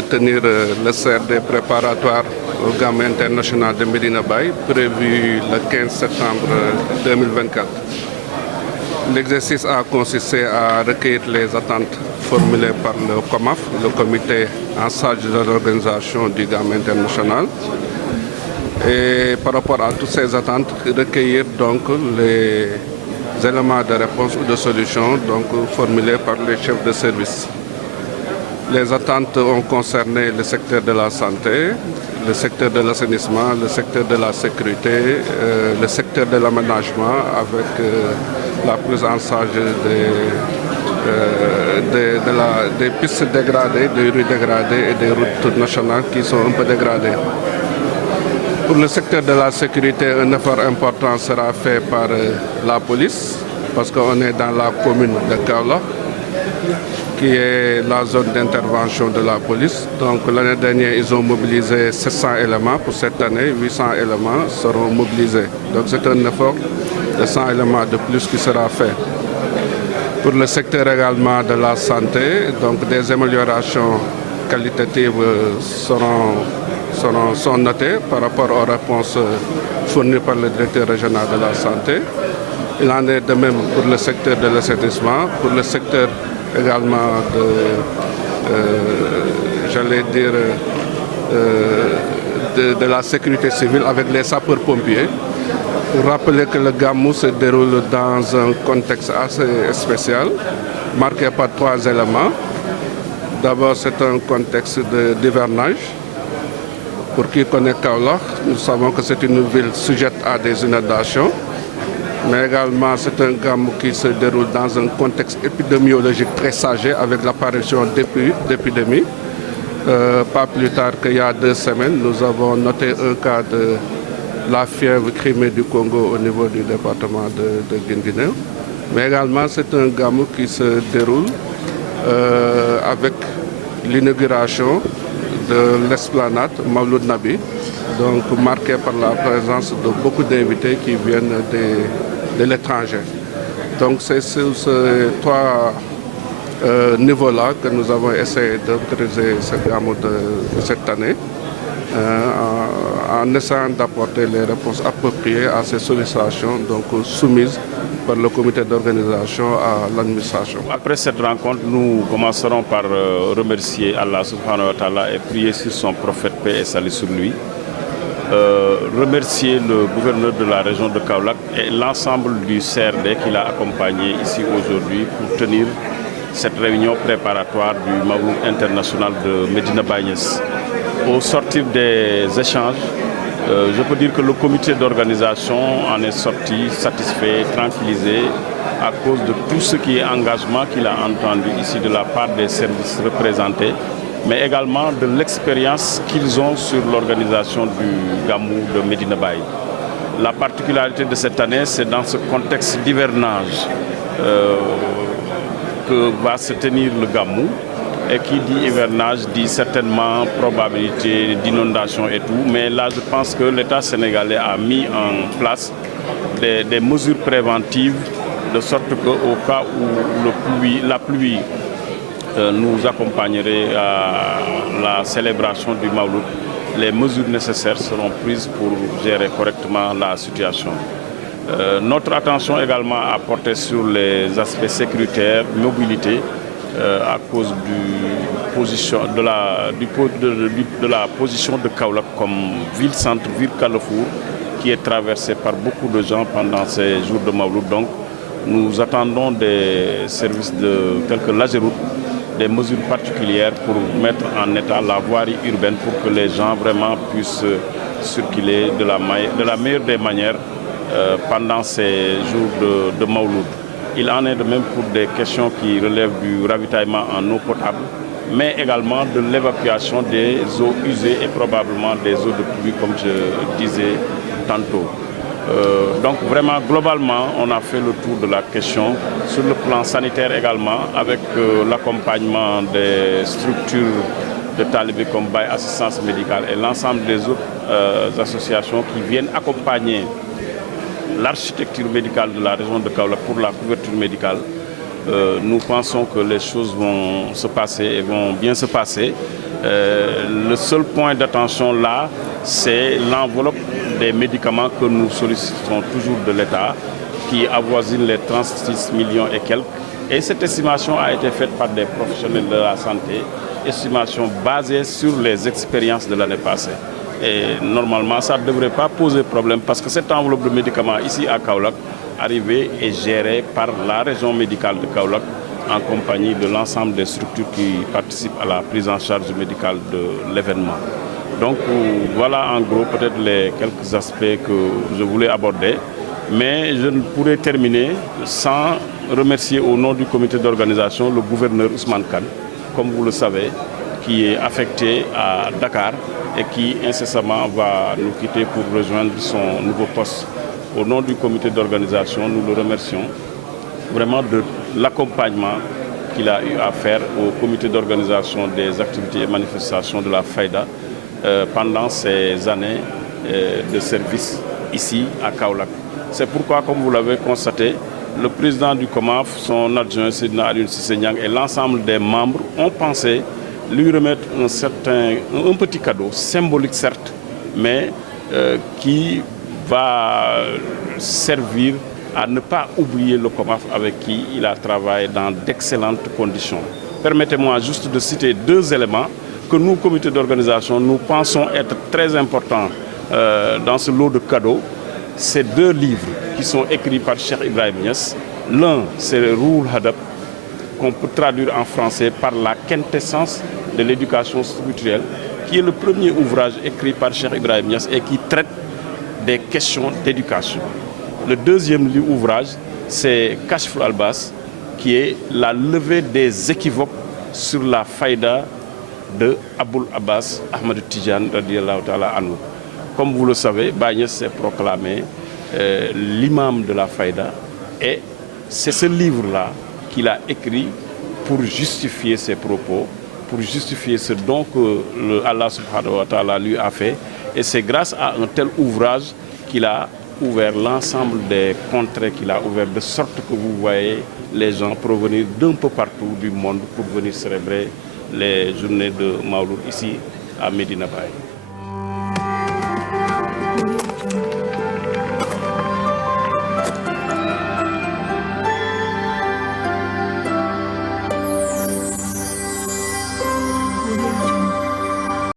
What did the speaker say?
de tenir le CRD préparatoire au Gamou international de Medina Baye, prévu le 15 septembre 2024. L'exercice a consisté à recueillir les attentes formulées par le COMAF, le comité en charge de l'organisation du Gamou international. Et par rapport à toutes ces attentes, recueillir donc les éléments de réponse ou de solution formulés par les chefs de service. Les attentes ont concerné le secteur de la santé, le secteur de l'assainissement, le secteur de la sécurité, le secteur de l'aménagement avec la prise en charge des pistes dégradées, des rues dégradées et des routes nationales qui sont un peu dégradées. Pour le secteur de la sécurité, un effort important sera fait par la police parce qu'on est dans la commune de Kaolack, qui est la zone d'intervention de la police. Donc l'année dernière, ils ont mobilisé 700 éléments. Pour cette année, 800 éléments seront mobilisés. Donc c'est un effort de 100 éléments de plus qui sera fait. Pour le secteur également de la santé, donc des améliorations qualitatives sont notées par rapport aux réponses fournies par le directeur régional de la santé. Il en est de même pour le secteur de l'assainissement, pour le secteur également de la sécurité civile avec les sapeurs-pompiers. Pour rappeler que le Gamou se déroule dans un contexte assez spécial, marqué par 3 éléments. D'abord, c'est un contexte d'hivernage. Pour qui connaît Kaolack, nous savons que c'est une ville sujette à des inondations. Mais également, c'est un Gamou qui se déroule dans un contexte épidémiologique très chargé avec l'apparition d'épidémies. Pas plus tard qu'il y a 2 semaines, nous avons noté un cas de la fièvre Crimée du Congo au niveau du département de Guinguinéo. Mais également, c'est un Gamou qui se déroule avec l'inauguration de l'esplanade Mawlud Nabi, donc marquée par la présence de beaucoup d'invités qui viennent de l'étranger. Donc c'est sur ces 3 niveaux-là que nous avons essayé d'organiser ce Gamou de cette année, en essayant d'apporter les réponses appropriées à ces sollicitations soumises par le comité d'organisation à l'administration. Après cette rencontre, nous commencerons par remercier Allah subhanahu wa ta'ala et prier sur son prophète, paix et salut sur lui. Remercier le gouverneur de la région de Kaolack et l'ensemble du CRD qui l'a accompagné ici aujourd'hui pour tenir cette réunion préparatoire du Mawlud international de Medina Baye. Au sortir des échanges, je peux dire que le comité d'organisation en est sorti satisfait, tranquillisé à cause de tout ce qui est engagement qu'il a entendu ici de la part des services représentés, mais également de l'expérience qu'ils ont sur l'organisation du Gamou de Medina Baye. La particularité de cette année, c'est dans ce contexte d'hivernage que va se tenir le Gamou. Et qui dit hivernage dit certainement probabilité d'inondation et tout. Mais là, je pense que l'État sénégalais a mis en place des mesures préventives de sorte qu'au cas où la pluie nous accompagnerait à la célébration du Mawlud, les mesures nécessaires seront prises pour gérer correctement la situation. Notre attention également a porté sur les aspects sécuritaires, mobilité, à cause de la position de Kaolack comme ville-centre, ville Carrefour, qui est traversée par beaucoup de gens pendant ces jours de Mawlud. Donc, nous attendons des services tels que l'AGEROUTE, des mesures particulières pour mettre en état la voirie urbaine pour que les gens vraiment puissent circuler de la meilleure des manières pendant ces jours de Mawlud. Il en est de même pour des questions qui relèvent du ravitaillement en eau potable, mais également de l'évacuation des eaux usées et probablement des eaux de pluie, comme je disais tantôt. Donc vraiment, globalement, on a fait le tour de la question. Sur le plan sanitaire également, avec l'accompagnement des structures de talibé comme Baye Assistance Médicale et l'ensemble des autres associations qui viennent accompagner l'architecture médicale de la région de Kaolack pour la couverture médicale. Nous pensons que les choses vont se passer et vont bien se passer. Le seul point d'attention là, c'est l'enveloppe des médicaments que nous sollicitons toujours de l'État, qui avoisine les 36 millions et quelques. Et cette estimation a été faite par des professionnels de la santé, estimation basée sur les expériences de l'année passée. Et normalement, ça ne devrait pas poser problème parce que cette enveloppe de médicaments ici à Kaolack, arrivée et gérée par la région médicale de Kaolack, en compagnie de l'ensemble des structures qui participent à la prise en charge médicale de l'événement. Donc voilà en gros peut-être les quelques aspects que je voulais aborder. Mais je ne pourrais terminer sans remercier au nom du comité d'organisation le gouverneur Ousmane Kane, comme vous le savez, qui est affecté à Dakar et qui incessamment va nous quitter pour rejoindre son nouveau poste. Au nom du comité d'organisation, nous le remercions vraiment de l'accompagnement qu'il a eu à faire au comité d'organisation des activités et manifestations de la Fayda pendant ces années de service ici à Kaolack. C'est pourquoi, comme vous l'avez constaté, le président du COMAF, son adjoint Sidna Alioune Cissé Niang et l'ensemble des membres ont pensé lui remettre un petit cadeau, symbolique certes, mais qui va servir à ne pas oublier le COMAF avec qui il a travaillé dans d'excellentes conditions. Permettez-moi juste de citer deux éléments que nous, comité d'organisation, nous pensons être très importants dans ce lot de cadeaux. Ces deux livres qui sont écrits par Cheikh Ibrahim Niass. L'un, c'est Rouhul Hadab, qu'on peut traduire en français par la quintessence de l'éducation spirituelle, qui est le premier ouvrage écrit par Cheikh Ibrahim Niass et qui traite des questions d'éducation. Le deuxième ouvrage, c'est Kashful Albas, qui est la levée des équivoques sur la faïda de Aboul Abbas Ahmad Tidiane radiyallahu ta'ala anhu. Comme vous le savez, Baye Niass s'est proclamé l'imam de la faïda et c'est ce livre-là qu'il a écrit pour justifier ses propos, pour justifier ce don que Allah subhanahu wa ta'ala lui a fait. Et c'est grâce à un tel ouvrage qu'il a ouvert l'ensemble des contrées qu'il a ouvert, de sorte que vous voyez les gens provenir d'un peu partout du monde pour venir célébrer les journées de Mawlud ici à Medina Baye.